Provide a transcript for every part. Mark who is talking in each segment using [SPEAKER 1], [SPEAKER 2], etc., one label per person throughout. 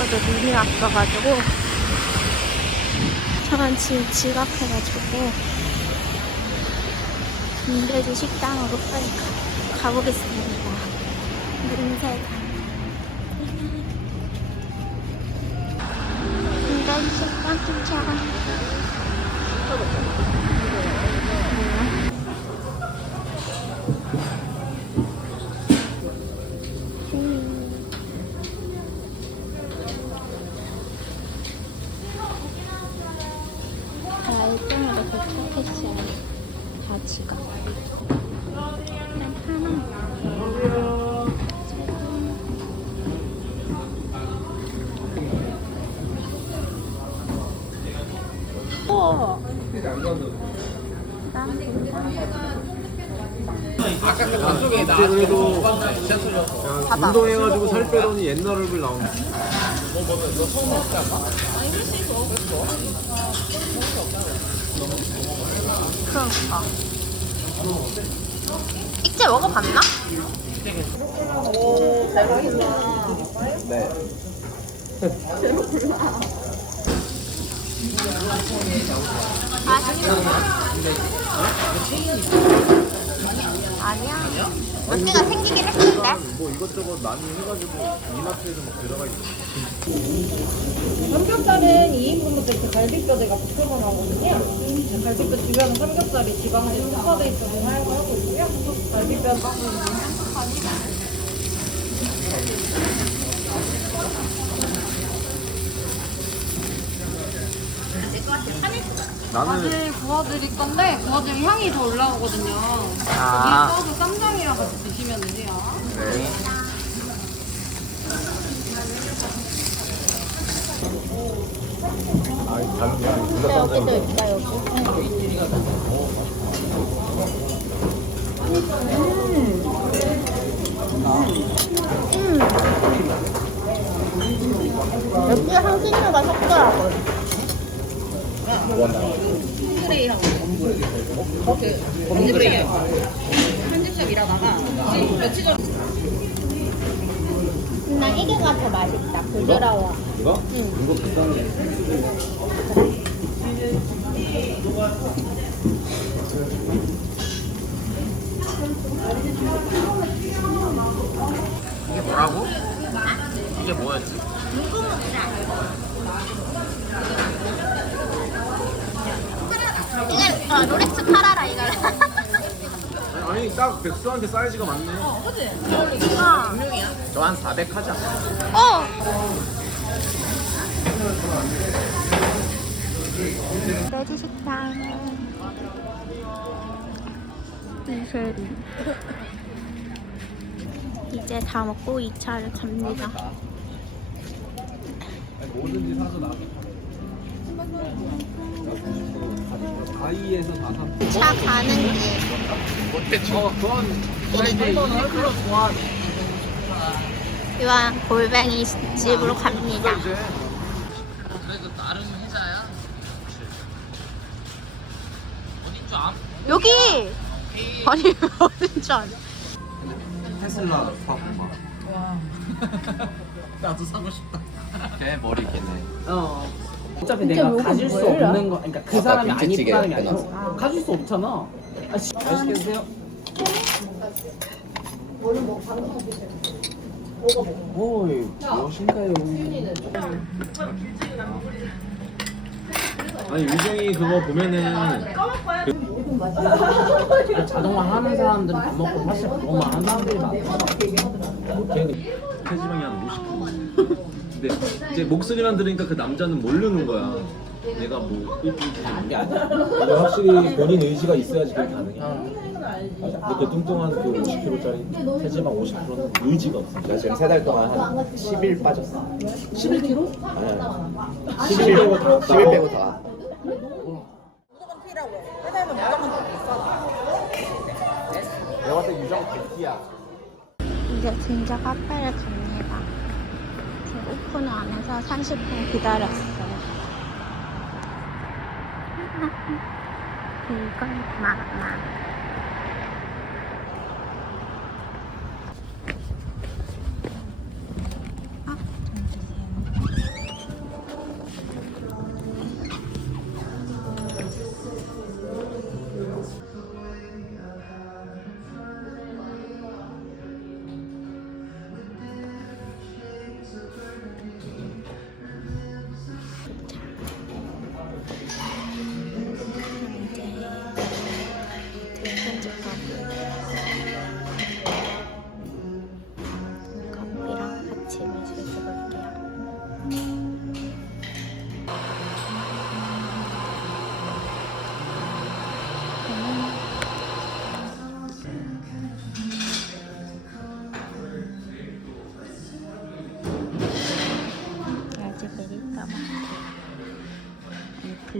[SPEAKER 1] 눈이 왔어가지고 잠깐 지, 지각해가지고 김돼지 식당으로 빨리 가, 가보겠습니다. 눈새가
[SPEAKER 2] 그래도 운동해가지고 살 빼더니 옛날 얼굴 나오네.
[SPEAKER 1] 그러니까. 익제 먹어봤나?
[SPEAKER 2] 네.
[SPEAKER 1] 아니야. 언니가 생기긴 했는데.
[SPEAKER 2] 뭐 이것저것 많이 해가지고 이마트에서 막 들어가 있어.
[SPEAKER 3] 삼겹살은 2인분부터 이렇게 갈비뼈대가 붙어서 나오거든요. 갈비뼈 주변은 삼겹살이 지방이 흡수돼 있어서 사용하고 있고요. 갈비뼈
[SPEAKER 2] 나는
[SPEAKER 3] 바질 구워드릴 건데 구워드리면 향이 더 올라오거든요.
[SPEAKER 2] 아.
[SPEAKER 3] 이 소스 쌈장이랑 같이 드시면 되세요.
[SPEAKER 2] 네.
[SPEAKER 1] 여기도 있다, 여기. 음. 여기 향신료가 섞더라고요.
[SPEAKER 3] 편집점 일하다가 며칠
[SPEAKER 1] 전난 이게가 더 맛있다. 부드러워.
[SPEAKER 2] 이거? 이거 비싼 이게 뭐라고? 이게 뭐였지?
[SPEAKER 1] 어, 롤렉스 팔아라 이거.
[SPEAKER 2] 아니, 아니 딱 백수한테 사이즈가 맞네. 저 한 400 하자.
[SPEAKER 1] 어. 돼지 식당. 이세리. 이제 다 먹고 2차를 갑니다.
[SPEAKER 2] 뭐든지 사서 나. 가 이에서 다 사.
[SPEAKER 1] 차 가는 길.
[SPEAKER 2] 어, 그건 사이즈 클러스 원.
[SPEAKER 1] 이완 골뱅이 집으로 갑니다.
[SPEAKER 2] 이제
[SPEAKER 4] 그래도 나름 회사야. 어딘 줄 암?
[SPEAKER 1] 여기! 아니, 어딘 줄 알아.
[SPEAKER 2] 테슬라 스타벅마.
[SPEAKER 4] 나도 사고 싶다.
[SPEAKER 2] 걔 머리 걔네.
[SPEAKER 5] 어. 어차피 내가 가질 수 없는 거, 그러니까 그 사람이 안
[SPEAKER 6] 김치찌개
[SPEAKER 5] 이쁘다는 게. 아니고 가질 수 없잖아. 아, 씨, 맛있게 드세요.
[SPEAKER 2] 오이, 무엇인가요? 아니 유정이 그거 보면은
[SPEAKER 5] 아, 자동화 하는 사람들은 밥 먹고 사실 그것만 하는 사람들이 많아.
[SPEAKER 2] 걔는 체지방이 한 50%. 근데 이제 목소리만 들으니까 그 남자는 모르는 거야. 내가 뭐 이쁜지
[SPEAKER 5] 그게 아니야.
[SPEAKER 7] 이게 확실히 본인 의지가 있어야지 그게 가능해. 근데 그 뚱뚱한 그 50kg짜리 체지방 50%는 의지가 없어.
[SPEAKER 6] 나 지금 세 달 동안 한 10일 빠졌어.
[SPEAKER 5] 11kg?
[SPEAKER 6] 아니, 아니.
[SPEAKER 7] 10일 빼고 다
[SPEAKER 6] 10일 빼고 다.
[SPEAKER 7] 내가 봤을 때 유정 100기야.
[SPEAKER 1] 이제 진짜 카페를 갑니다. 오픈을 안 해서 30분 기다렸어요. 이걸 마마.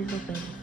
[SPEAKER 1] full to.